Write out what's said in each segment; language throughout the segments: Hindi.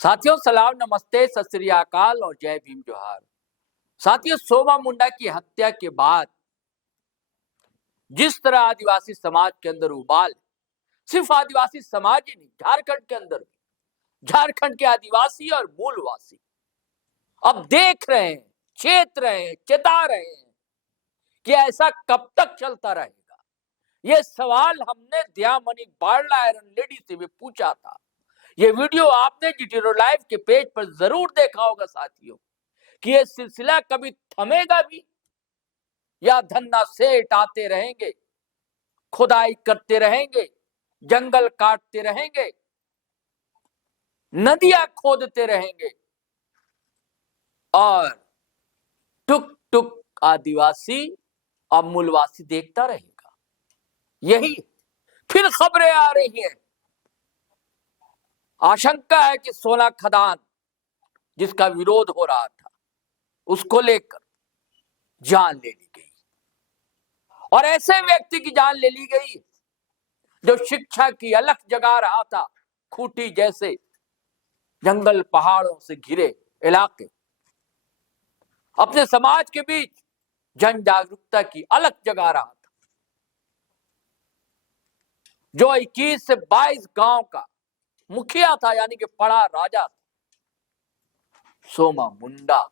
साथियों सलाम, नमस्ते, सत श्री अकाल और जय भीम जोहार। साथियों, सोमा मुंडा की हत्या के बाद जिस तरह आदिवासी समाज के अंदर उबाल, सिर्फ आदिवासी समाज ही नहीं, झारखंड के अंदर, झारखंड के आदिवासी और मूलवासी अब देख रहे हैं, चेत रहे हैं, चेता रहे हैं कि ऐसा कब तक चलता रहेगा। ये सवाल हमने दयामणि बारला आयरन लेडी से भी पूछा था। ये वीडियो आपने GT Road लाइव के पेज पर जरूर देखा होगा साथियों, कि ये सिलसिला कभी थमेगा भी या धन्ना सेठ आते रहेंगे, खुदाई करते रहेंगे, जंगल काटते रहेंगे, नदियां खोदते रहेंगे और टुक टुक आदिवासी और मूलवासी देखता रहेगा। यही फिर खबरें आ रही हैं। आशंका है कि सोना खदान जिसका विरोध हो रहा था, उसको लेकर जान ले ली गई और ऐसे व्यक्ति की जान ले ली गई जो शिक्षा की अलख जगा रहा था। खूंटी जैसे जंगल पहाड़ों से घिरे इलाके, अपने समाज के बीच जन जागरूकता की अलख जगा रहा था, जो 21 से 22 गांव का मुखिया था, यानी कि बड़ा राजा था, सोमा मुंडा,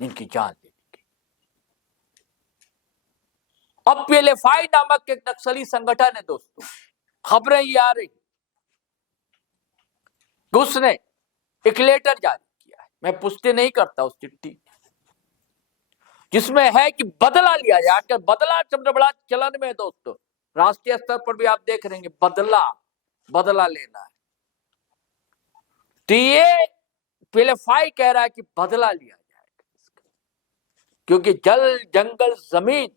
इनकी जान ले ली गई। अब PLFI नामक एक नक्सली संगठन है दोस्तों, खबरें ये आ रही, उसने एक लेटर जारी किया है, मैं पुष्टि नहीं करता उस चिट्ठी, जिसमें है कि बदला लिया जाए। आजकल बदला शब्द बड़ा चलन में है दोस्तों, राष्ट्रीय स्तर पर भी आप देख रहे हैं, बदला लेना है। तो ये PLFI कह रहा है कि बदला लिया जाएगा, क्योंकि जल जंगल जमीन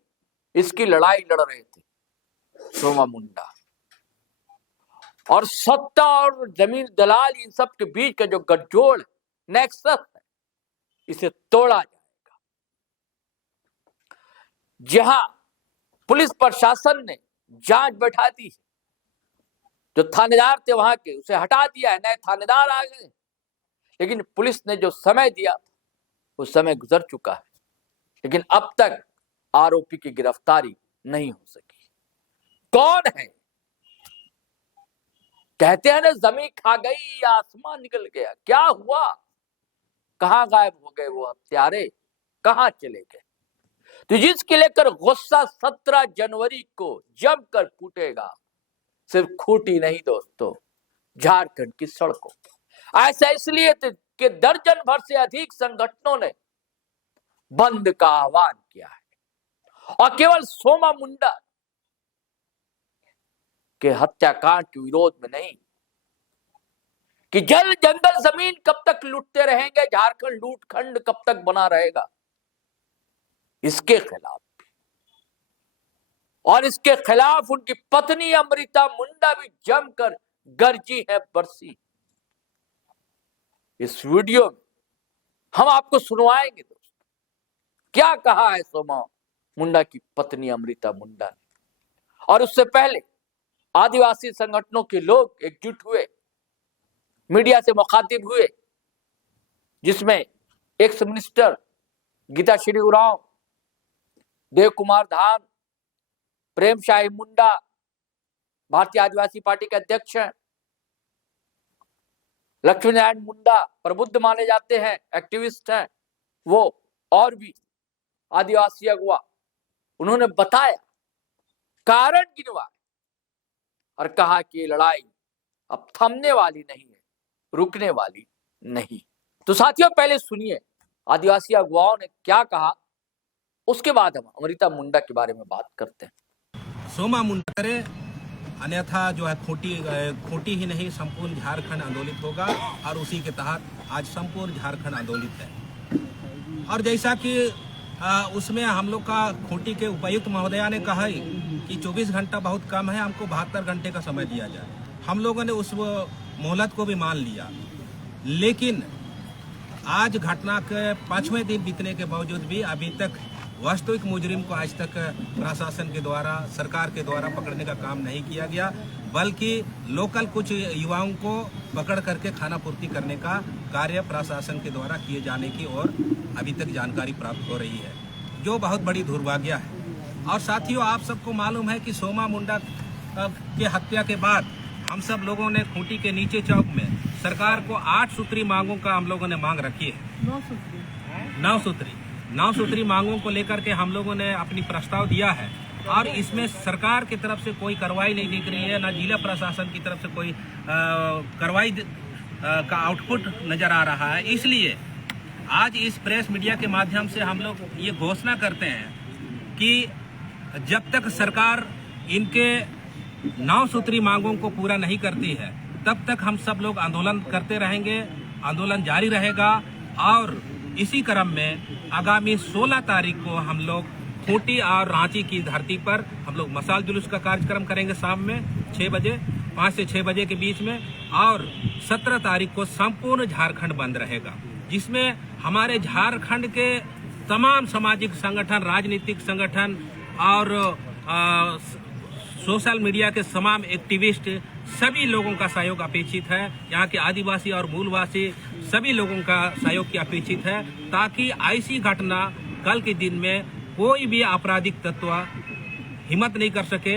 इसकी लड़ाई लड़ रहे थे सोमा मुंडा, और सत्ता और जमीन दलाल इन सब के बीच का जो गठजोड़ नेक्सस है, इसे तोड़ा जाएगा। जहां पुलिस प्रशासन ने जांच बैठा दी, जो थानेदार थे वहां के, उसे हटा दिया है, नए थानेदार आ गए, लेकिन पुलिस ने जो समय दिया वो समय गुजर चुका है, लेकिन अब तक आरोपी की गिरफ्तारी नहीं हो सकी। कौन है? कहते हैं ना, जमीन खा गई, आसमान निकल गया। क्या हुआ? कहां गायब हो गए वो हत्यारे, कहां चले गए? तो जिसके लेकर गुस्सा 17 जनवरी को जमकर फूटेगा, सिर्फ खूंटी नहीं दोस्तों, झारखंड की सड़कों। ऐसा इसलिए कि दर्जन भर से अधिक संगठनों ने बंद का आह्वान किया है, और केवल सोमा मुंडा के हत्याकांड के विरोध में नहीं, कि जल जंगल जमीन कब तक लूटते रहेंगे, झारखंड लूटखंड कब तक बना रहेगा, इसके खिलाफ भी। और इसके खिलाफ उनकी पत्नी अमृता मुंडा भी जमकर गरजी है, बरसी। इस वीडियो में हम आपको सुनवाएंगे दोस्तों, क्या कहा है सोमा मुंडा की पत्नी अमृता मुंडा ने। और उससे पहले आदिवासी संगठनों के लोग एकजुट हुए, मीडिया से मुखातिब हुए, जिसमें एक्स मिनिस्टर गीताश्री उरांव, देव कुमार धाम, प्रेम शाही मुंडा, भारतीय आदिवासी पार्टी के अध्यक्ष हैं, लक्ष्मी नारायण मुंडा प्रबुद्ध माने जाते हैं, एक्टिविस्ट हैं वो, और भी आदिवासी अगुवा। उन्होंने बताया, कारण गिनवाए और कहा कि ये लड़ाई अब थमने वाली नहीं है, रुकने वाली नहीं। तो साथियों, पहले सुनिए आदिवासी अगुवाओं ने क्या कहा, उसके बाद हम अमृता मुंडा के बारे में बात करते हैं। सोमा मुंडा करे, अन्यथा जो है खूंटी ही नहीं संपूर्ण झारखंड आंदोलित होगा, और उसी के तहत आज संपूर्ण झारखंड आंदोलित है। और जैसा कि उसमें हम लोग का खूंटी के उपायुक्त महोदया ने कहा कि 24 घंटा बहुत कम है, हमको 72 घंटे का समय दिया जाए। हम लोगों ने उस मोहलत को भी मान लिया, लेकिन आज घटना के 5वें दिन बीतने के बावजूद भी अभी तक वास्तविक मुजरिम को आज तक प्रशासन के द्वारा, सरकार के द्वारा पकड़ने का काम नहीं किया गया। बल्कि लोकल कुछ युवाओं को पकड़ करके खाना पूर्ति करने का कार्य प्रशासन के द्वारा किए जाने की ओर अभी तक जानकारी प्राप्त हो रही है, जो बहुत बड़ी दुर्भाग्य है। और साथियों, आप सबको मालूम है कि सोमा मुंडा के हत्या के बाद हम सब लोगों ने खूंटी के नीचे चौक में सरकार को 8 सूत्री मांगों का हम लोगों ने मांग रखी है। 9 सूत्री मांगों को लेकर के हम लोगों ने अपनी प्रस्ताव दिया है और इसमें सरकार की तरफ से कोई कार्रवाई नहीं दिख रही है, ना जिला प्रशासन की तरफ से कोई कार्रवाई का आउटपुट नजर आ रहा है। इसलिए आज इस प्रेस मीडिया के माध्यम से हम लोग ये घोषणा करते हैं कि जब तक सरकार इनके 9 सूत्री मांगों को पूरा नहीं करती है, तब तक हम सब लोग आंदोलन करते रहेंगे, आंदोलन जारी रहेगा। और इसी क्रम में आगामी 16 तारीख को हम लोग खूंटी और रांची की धरती पर हम लोग मशाल जुलूस का कार्यक्रम करेंगे शाम में 6 बजे, 5 से 6 बजे के बीच में। और 17 तारीख को संपूर्ण झारखंड बंद रहेगा, जिसमें हमारे झारखंड के तमाम सामाजिक संगठन, राजनीतिक संगठन और सोशल मीडिया के तमाम एक्टिविस्ट, सभी लोगों का सहयोग अपेक्षित है। यहाँ के आदिवासी और मूलवासी सभी लोगों का सहयोग की अपेक्षित है, ताकि ऐसी घटना कल के दिन में कोई भी आपराधिक तत्व हिम्मत नहीं कर सके।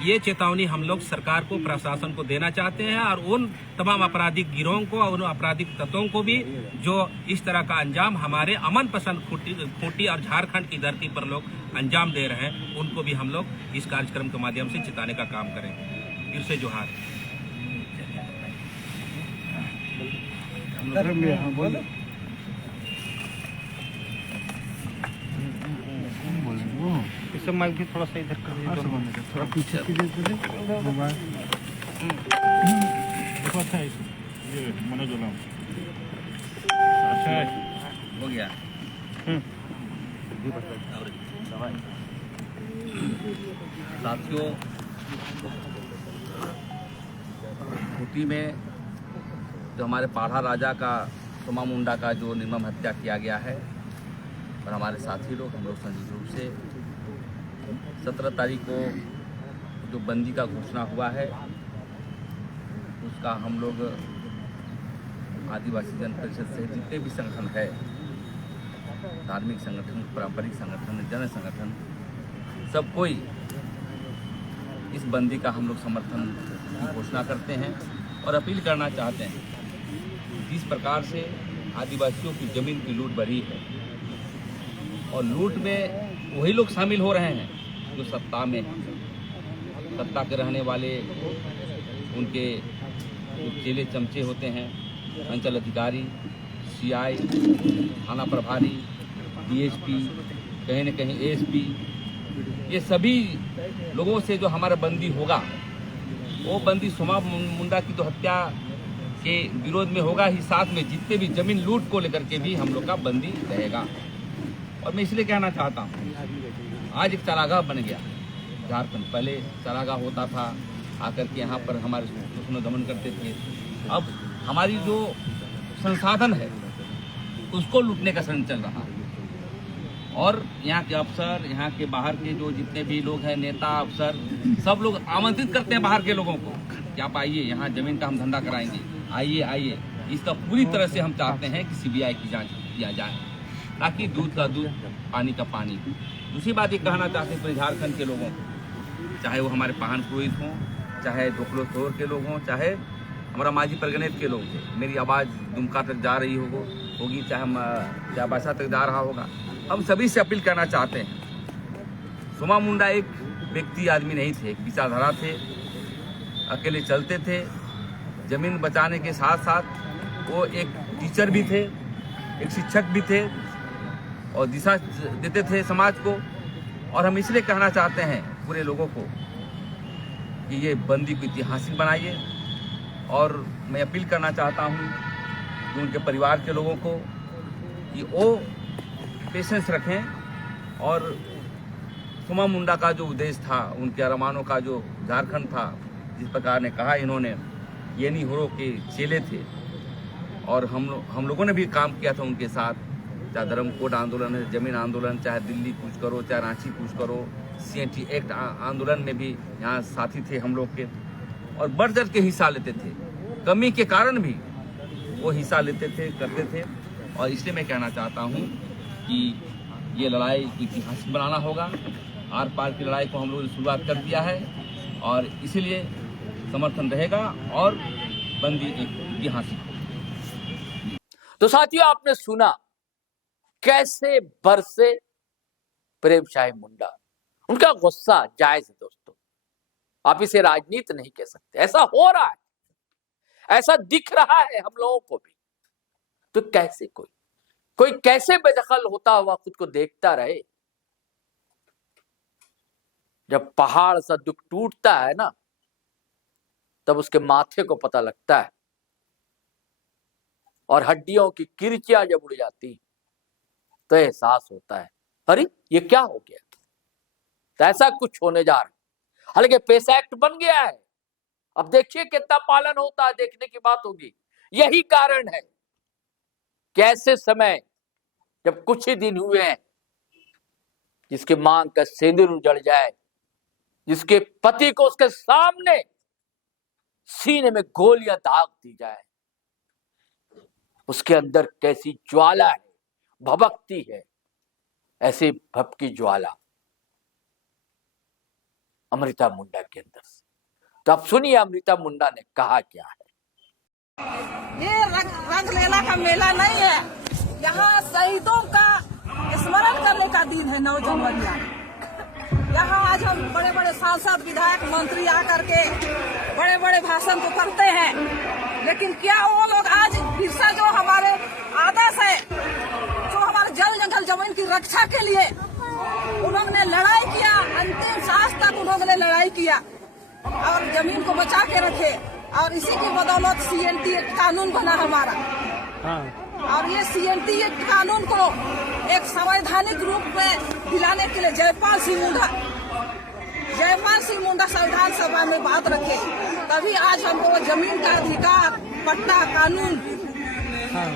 ये चेतावनी हम लोग सरकार को, प्रशासन को देना चाहते हैं और उन तमाम आपराधिक गिरोहों को और उन आपराधिक तत्वों को भी जो इस तरह का अंजाम हमारे अमन पसंद खूंटी और झारखंड की धरती पर लोग अंजाम दे रहे हैं, उनको भी हम लोग इस कार्यक्रम के माध्यम से चिताने का काम करेंगे। फिर से जोहार। इससे माइक भी थोड़ा सा इधर कर दीजिए, थोड़ा पीछे मोबाइल देखो। अच्छा है ये मनोज ओलाम, अच्छा हो गया। साथियों, खूंटी में जो हमारे पाढ़ा राजा का, सोमा मुंडा का जो निर्मम हत्या किया गया है और हमारे साथी लोग, हम लोग संयुक्त रूप से 17 तारीख को जो बंदी का घोषणा हुआ है, उसका हम लोग आदिवासी जन परिषद से जितने भी संगठन है, धार्मिक संगठन, पारंपरिक संगठन, जन संगठन, सब कोई इस बंदी का हम लोग समर्थन की घोषणा करते हैं और अपील करना चाहते हैं। जिस प्रकार से आदिवासियों की जमीन की लूट बढ़ी है और लूट में वही लोग शामिल हो रहे हैं जो सत्ता में, सत्ता के रहने वाले, उनके जो चेले चमचे होते हैं, अंचल अधिकारी, सीआई, थाना प्रभारी, डीएसपी, कहीं न कहीं एएसपी, ये सभी लोगों से जो हमारा बंदी होगा, वो बंदी सोमा मुंडा की तो हत्या के विरोध में होगा ही, साथ में जितने भी जमीन लूट को लेकर के भी हम लोग का बंदी रहेगा। और मैं इसलिए कहना चाहता हूँ, आज एक चारागाह बन गया झारखंड। पहले चारागाह होता था, आकर के यहाँ पर हमारे शोषण दमन करते थे। अब हमारी जो संसाधन है उसको लूटने का षड्यंत्र चल रहा है। और यहाँ के अफसर, यहाँ के बाहर के जो जितने भी लोग हैं, नेता, अफसर, सब लोग आमंत्रित करते हैं बाहर के लोगों को कि आप आइए, यहाँ जमीन का हम धंधा कराएंगे, आइए आइए। इसका पूरी तरह से हम चाहते हैं कि सीबीआई की जांच किया जाए, ताकि दूध का दूध, पानी का पानी। दूसरी बात ये कहना चाहते हैं पूरे झारखंड के लोगों को, चाहे वो हमारे पाहन पुरोहित हों, चाहे दोकलो तोर के लोग हों, चाहे हमारा माजी परगनेत के लोग हों। मेरी आवाज़ दुमका तक जा रही होगी, चाहे बासा तक जा रहा होगा। हम सभी से अपील करना चाहते हैं, सोमा मुंडा एक व्यक्ति आदमी नहीं थे, एक विचारधारा थे, अकेले चलते थे। जमीन बचाने के साथ साथ वो एक टीचर भी थे, एक शिक्षक भी थे और दिशा देते थे समाज को। और हम इसलिए कहना चाहते हैं पूरे लोगों को कि ये बंदी को ऐतिहासिक बनाइए। और मैं अपील करना चाहता हूँ कि उनके परिवार के लोगों को कि वो पेशेंस रखें और सोमा मुंडा का जो उद्देश्य था, उनके अरमानों का जो झारखंड था, जिस प्रकार ने कहा इन्होंने, ये नहीं हो के चेले थे और हम लोगों ने भी काम किया था उनके साथ। चाहे धर्मकोट आंदोलन है, जमीन आंदोलन, चाहे दिल्ली कूच करो, चाहे रांची कूच करो, CNT एक्ट आंदोलन में भी यहाँ साथी थे हम लोग के। और बढ़ चढ़ के हिस्सा लेते थे। कमी के कारण भी वो हिस्सा लेते थे, करते थे। और इसलिए मैं कहना चाहता हूँ कि ये लड़ाई ऐतिहासिक बनाना होगा। आर पार की लड़ाई को हम लोगों ने शुरुआत कर दिया है और इसीलिए समर्थन रहेगा और बंदी एक ऐतिहासिक। तो साथियों, आपने सुना कैसे बरसे प्रेमशाही मुंडा। उनका गुस्सा जायज है दोस्तों, आप इसे राजनीति नहीं कह सकते। ऐसा हो रहा है, ऐसा दिख रहा है हम लोगों को भी। तो कैसे कोई कैसे बेदखल होता हुआ खुद को देखता रहे। जब पहाड़ सा दुख टूटता है ना, तब उसके माथे को पता लगता है और हड्डियों की किरचियां जब उड़ जाती तो एहसास होता है, अरे ये क्या हो गया। तो ऐसा कुछ होने जा रहा है। हालांकि पेश एक्ट बन गया है, अब देखिए कितना पालन होता है, देखने की बात होगी। यही कारण है कि ऐसे समय जब कुछ ही दिन हुए हैं, जिसके मांग का सिंदूर उजड़ जाए, जिसके पति को उसके सामने सीने में गोलियां दाग दी जाए, उसके अंदर कैसी ज्वाला है, भभकती है। ऐसी भभकी ज्वाला अमृता मुंडा के अंदर से। तो अब सुनिए अमृता मुंडा ने कहा क्या है। ये रंग मेला का मेला नहीं है, यहाँ शहीदों का स्मरण करने का दिन है 9 जनवरी। यहाँ आज हम बड़े बड़े सांसद, विधायक, मंत्री आकर के बड़े बड़े भाषण तो करते हैं, लेकिन क्या वो लोग आज बिरसा जो हमारे आदर्श है, जो हमारे जल जंगल जमीन की रक्षा के लिए उन्होंने लड़ाई किया, अंतिम सांस तक उन्होंने लड़ाई किया और जमीन को बचा के रखे। और इसी की बदौलत CNT एक्ट कानून बना हमारा। और ये CNT एक्ट कानून को एक संवैधानिक रूप में दिलाने के लिए जयपाल सिंह मुंडा संविधान सभा में बात रखे, तभी आज हमको जमीन का अधिकार, पट्टा, कानून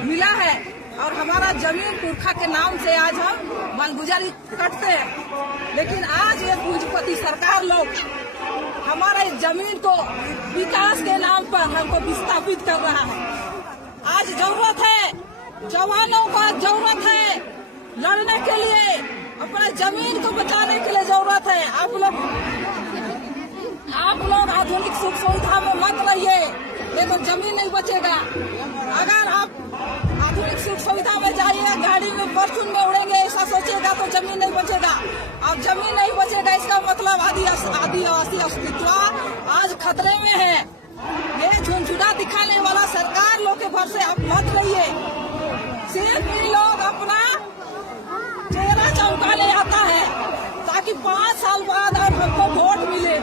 मिला है। और हमारा जमीन पुरखा के नाम से आज हम मालगुजारी करते हैं। लेकिन आज ये पूंजीपति सरकार लोग हमारा इस जमीन को विकास के नाम पर हमको विस्थापित कर रहा है। आज जरूरत है, जवानों का जरूरत है लड़ने के लिए, अपना जमीन को बचाने के लिए जरूरत है। आप लोग आधुनिक सुख सुविधा में मत रहिए, ये तो जमीन नहीं बचेगा। अगर आप आधुनिक सुख सुविधा में जाइए, गाड़ी में, परचून में उड़ेंगे, ऐसा सोचेगा तो जमीन नहीं बचेगा। अब जमीन नहीं बचेगा, इसका मतलब आदिवासी अस्तित्व आज खतरे में है। ये झुंझुना दिखाने वाला सरकार लोग के भर से आप मत रहिए। सिर्फ ये लोग अपना चेहरा चमकाने आता है ताकि 5 साल बाद हमको वोट मिले।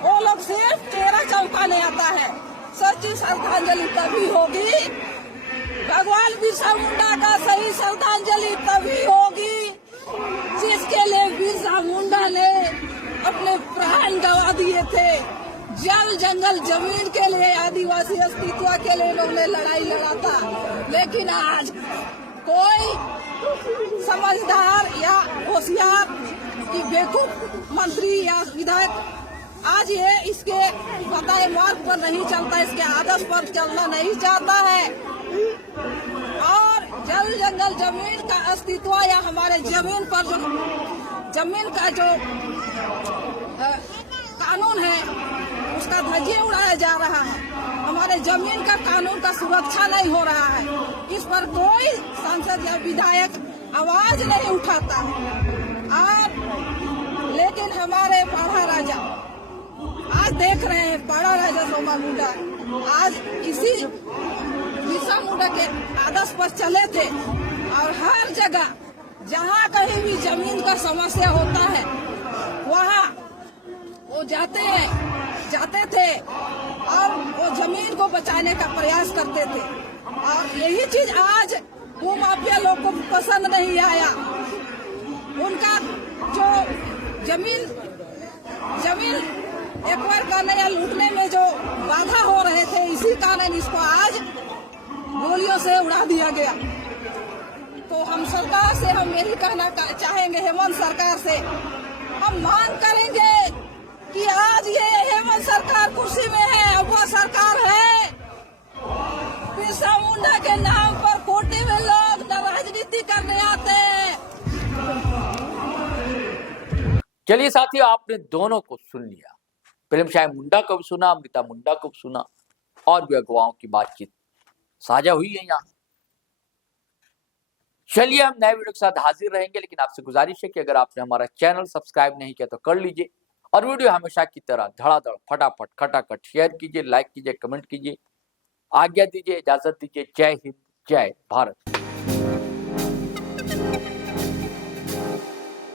वो लोग सिर्फ चेहरा चमकाने आता है। सच्ची श्रद्धांजलि तभी होगी, भगवान बिरसा मुंडा का सही श्रद्धांजलि तभी होगी जिसके लिए बिरसा मुंडा ने अपने प्राण गंवा दिए थे। जल जंगल जमीन के लिए, आदिवासी अस्तित्व के लिए लोग ने लड़ाई लड़ा था। लेकिन आज कोई समझदार या होशियार की बेवकूफ मंत्री या विधायक आज ये इसके बताए मार्ग पर नहीं चलता, इसके आदर्श पर चलना नहीं चाहता है। और जल जंगल जमीन का अस्तित्व या हमारे जमीन पर जो जमीन का जो कानून है उसका धज्जियां उड़ाया जा रहा है। हमारे जमीन का कानून का सुरक्षा नहीं हो रहा है। इस पर कोई सांसद या विधायक आवाज नहीं उठाता। लेकिन हमारे पाड़ा राजा आज देख रहे हैं, पाड़ा राजा सोमा मुंडा आज इसी बिरसा मुंडा के आदर्श पर चले थे और हर जगह जहाँ कहीं भी जमीन का समस्या होता है वहाँ वो जाते थे और वो जमीन को बचाने का प्रयास करते थे। और यही चीज आज भूमाफिया लोग को पसंद नहीं आया। उनका जो जमीन एक्वायर करने या लूटने में जो बाधा हो रहे थे, इसी कारण इसको आज गोलियों से उड़ा दिया गया। तो हम सरकार से हम यही कहना चाहेंगे, हेमंत सरकार से हम मांग करेंगे कि आज ये हेमंत सरकार कुर्सी में है, वो सरकार है बिरसा मुंडा के नाम पर कोटे में लोग राजनीति करने आते हैं। चलिए साथियों, आपने दोनों को सुन लिया। प्रेमशाह मुंडा को भी सुना, अमृता मुंडा को भी सुना, और भी अगुवाओं की बातचीत साझा हुई है यहाँ। चलिए हम नए वीडियो के साथ हाजिर रहेंगे, लेकिन आपसे गुजारिश है कि अगर आपने हमारा चैनल सब्सक्राइब नहीं किया तो कर लीजिए, और वीडियो हमेशा की तरह धड़ाधड़ फटाफट खटाखट शेयर कीजिए, लाइक कीजिए, कमेंट कीजिए। आज्ञा दीजिए, इजाजत दीजिए। जय हिंद, जय भारत।